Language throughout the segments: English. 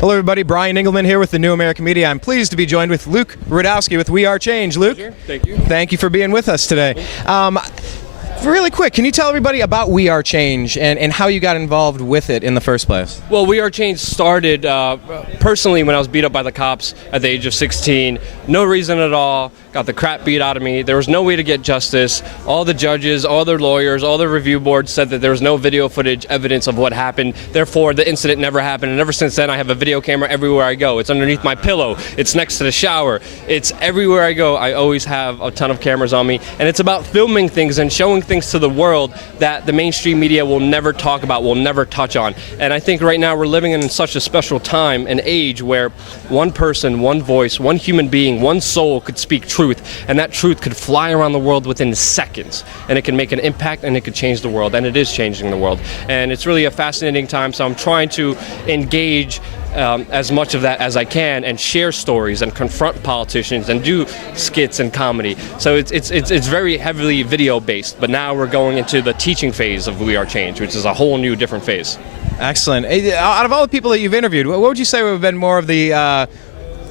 Hello, everybody. Brian Engelman here with the New American Media. I'm pleased to be joined with Luke Rudkowski with We Are Change. Luke, thank you. Thank you for being with us today. Really quick, can you tell everybody about We Are Change and how you got involved with it in the first place? Well, We Are Change started personally when I was beat up by the cops at the age of 16. No reason at all. Got the crap beat out of me. There was no way to get justice. All the judges, all the lawyers, all the review boards said that there was no video footage, evidence of what happened. Therefore, the incident never happened. And ever since then, I have a video camera everywhere I go. It's underneath my pillow. It's next to the shower. It's everywhere I go. I always have a ton of cameras on me. And it's about filming things and showing things to the world that the mainstream media will never talk about, will never touch on. And I think right now we're living in such a special time and age where one person, one voice, one human being, one soul could speak truth, and that truth could fly around the world within seconds, and it can make an impact, and it could change the world, and it is changing the world. And it's really a fascinating time, so I'm trying to engage as much of that as I can and share stories and confront politicians and do skits and comedy. So it's very heavily video based, but now we're going into the teaching phase of We Are Change, which is a whole new different phase. Excellent. Out of all the people that you've interviewed, what would you say would have been more of the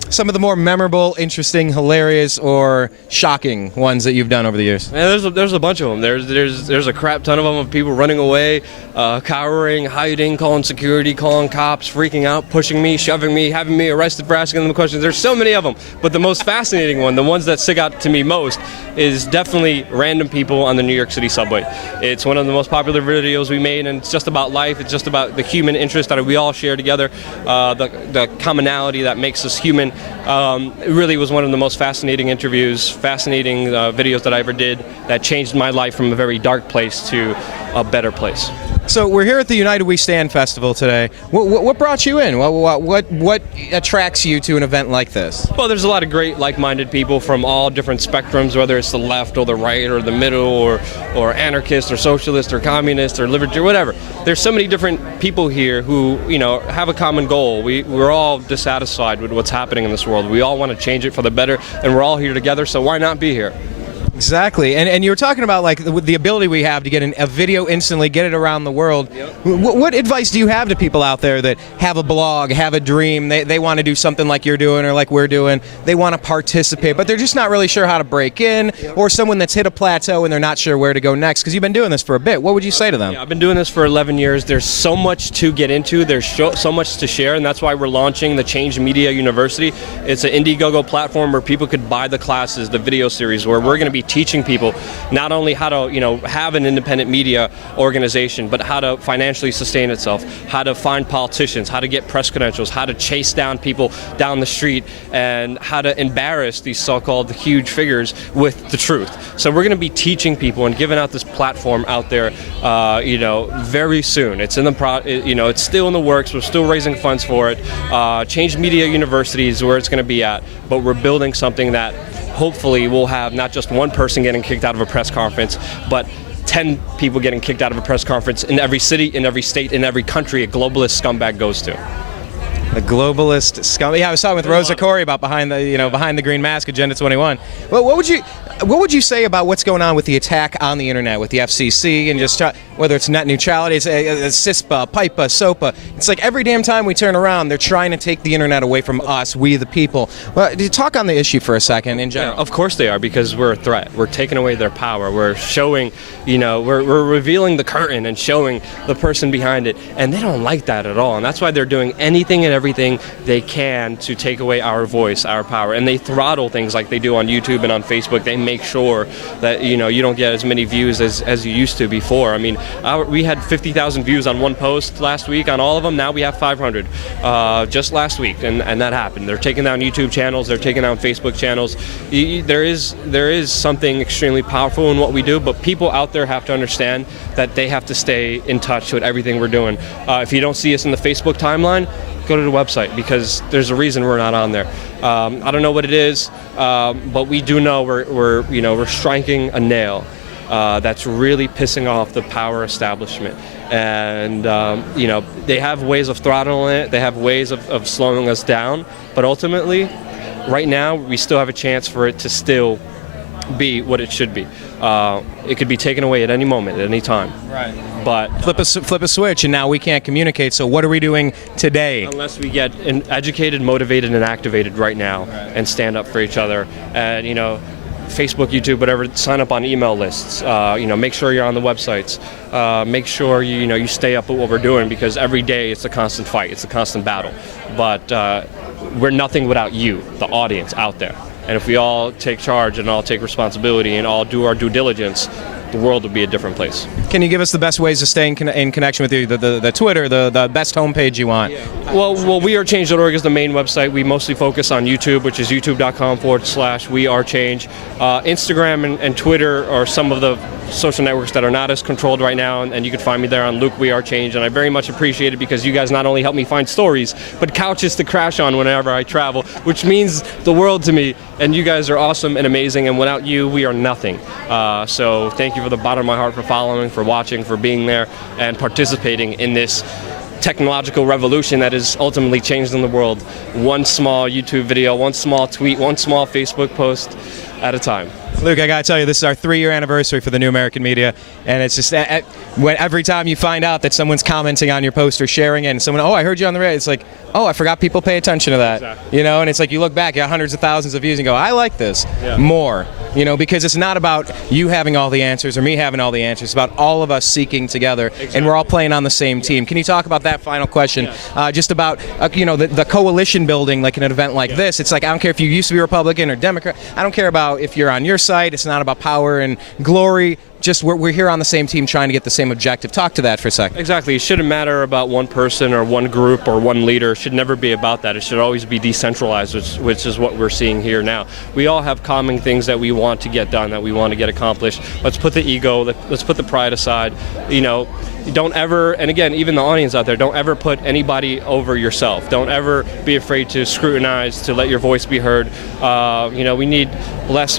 some of the more memorable, interesting, hilarious, or shocking ones that you've done over the years? Man, there's a bunch of them. There's a crap ton of them of people running away, cowering, hiding, calling security, calling cops, freaking out, pushing me, shoving me, having me arrested for asking them questions. There's so many of them. But the most fascinating one, the ones that stick out to me most, is definitely random people on the New York City subway. It's one of the most popular videos we made, and it's just about life. It's just about the human interest that we all share together, the commonality that makes us human. It really was one of the most fascinating interviews, fascinating videos that I ever did that changed my life from a very dark place to a better place. So we're here at the United We Stand Festival today. What brought you in? What attracts you to an event like this? Well, there's a lot of great like-minded people from all different spectrums, whether it's the left or the right or the middle or anarchist or socialist or communist or libertarian, whatever. There's so many different people here who, have a common goal. We're all dissatisfied with what's happening in this world. We all want to change it for the better, and we're all here together, so why not be here? Exactly, and you were talking about like the ability we have to get a video instantly, get it around the world. Yep. What advice do you have to people out there that have a blog, have a dream, they want to do something like you're doing or like we're doing, they want to participate, but they're just not really sure how to break in, or someone that's hit a plateau and they're not sure where to go next, because you've been doing this for a bit. What would you say to them? Yeah, I've been doing this for 11 years. There's so much to get into. There's so much to share, and that's why we're launching the Change Media University. It's an Indiegogo platform where people could buy the classes, the video series, where we're going to be teaching people not only how to, have an independent media organization, but how to financially sustain itself, how to find politicians, how to get press credentials, how to chase down people down the street, and how to embarrass these so-called huge figures with the truth. So we're going to be teaching people and giving out this platform out there, very soon. It's in the it's still in the works. We're still raising funds for it. Change Media University is where it's going to be at, but we're building something that hopefully we'll have not just one person getting kicked out of a press conference, but 10 people getting kicked out of a press conference in every city, in every state, in every country a globalist scumbag goes to. The globalist scum. Yeah, I was talking with Rosa Corey about behind the green mask, Agenda 21. Well, what would you say about what's going on with the attack on the internet with the FCC and just whether it's net neutrality, it's CISPA, PIPA, SOPA? It's like every damn time we turn around, they're trying to take the internet away from us, we the people. Well, talk on the issue for a second in general. Yeah, of course they are, because we're a threat. We're taking away their power. We're showing, we're revealing the curtain and showing the person behind it, and they don't like that at all. And that's why they're doing anything and everything they can to take away our voice, our power, and they throttle things like they do on YouTube and on Facebook. They make sure that you don't get as many views as you used to before. I mean, we had 50,000 views on one post last week on all of them. Now we have 500 just last week, and that happened. They're taking down YouTube channels. They're taking down Facebook channels. There is something extremely powerful in what we do, but people out there have to understand that they have to stay in touch with everything we're doing. If you don't see us in the Facebook timeline, go to the website, because there's a reason we're not on there. I don't know what it is, but we do know we're striking a nail that's really pissing off the power establishment. And they have ways of throttling it. They have ways of slowing us down. But ultimately, right now, we still have a chance for it to still be what it should be. It could be taken away at any moment, at any time. Right. But flip a switch, and now we can't communicate. So what are we doing today? unless we get educated, motivated, and activated right now, and stand up for each other, and Facebook, YouTube, whatever, sign up on email lists. Make sure you're on the websites. Make sure you stay up with what we're doing, because every day it's a constant fight, it's a constant battle. But we're nothing without you, the audience out there. And if we all take charge and all take responsibility and all do our due diligence, the world would be a different place. Can you give us the best ways to stay in connection with you? The Twitter, the best homepage you want? Well, wearechange.org is the main website. We mostly focus on YouTube, which is youtube.com/wearechange. Instagram and Twitter are some of the social networks that are not as controlled right now, and you can find me there on Luke We Are Change, and I very much appreciate it, because you guys not only help me find stories, but couches to crash on whenever I travel, which means the world to me, and you guys are awesome and amazing, and without you, we are nothing. So thank you from the bottom of my heart for following, for watching, for being there, and participating in this technological revolution that is ultimately changing the world, one small YouTube video, one small tweet, one small Facebook post at a time. Luke, I gotta tell you, this is our 3-year anniversary for the New American Media, and it's just every time you find out that someone's commenting on your post or sharing it, and someone, I heard you on the radio, it's like, I forgot people pay attention to that. Exactly. And it's like you look back, you have hundreds of thousands of views, and go, I like this more. Because it's not about you having all the answers or me having all the answers. It's about all of us seeking together, and we're all playing on the same team. Can you talk about that final question? Just about the coalition building, like an event like this. It's like, I don't care if you used to be Republican or Democrat. I don't care about if you're on your side. It's not about power and glory. Just we're here on the same team trying to get the same objective. Talk to that for a second. Exactly. It shouldn't matter about one person or one group or one leader. It should never be about that. It should always be decentralized, which is what we're seeing here now. We all have common things that we want to get done, that we want to get accomplished. Let's put the ego, let's put the pride aside. Don't ever, and again, even the audience out there, don't ever put anybody over yourself. Don't ever be afraid to scrutinize, to let your voice be heard. We need less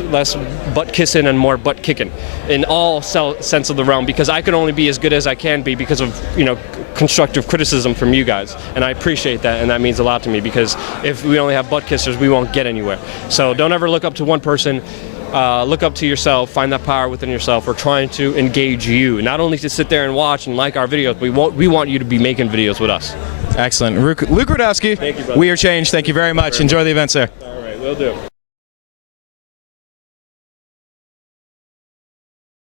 butt kissing and more butt kicking in all sense of the realm, because I can only be as good as I can be because of constructive criticism from you guys, and I appreciate that, and that means a lot to me, because if we only have butt kissers, we won't get anywhere. So don't ever look up to one person. Look up to yourself, find that power within yourself. We're trying to engage you, not only to sit there and watch and like our videos, we want you to be making videos with us. Excellent. Luke Rudkowski, Thank you, brother. We Are Change. Thank you very much. Enjoy the event, sir. All right, will do.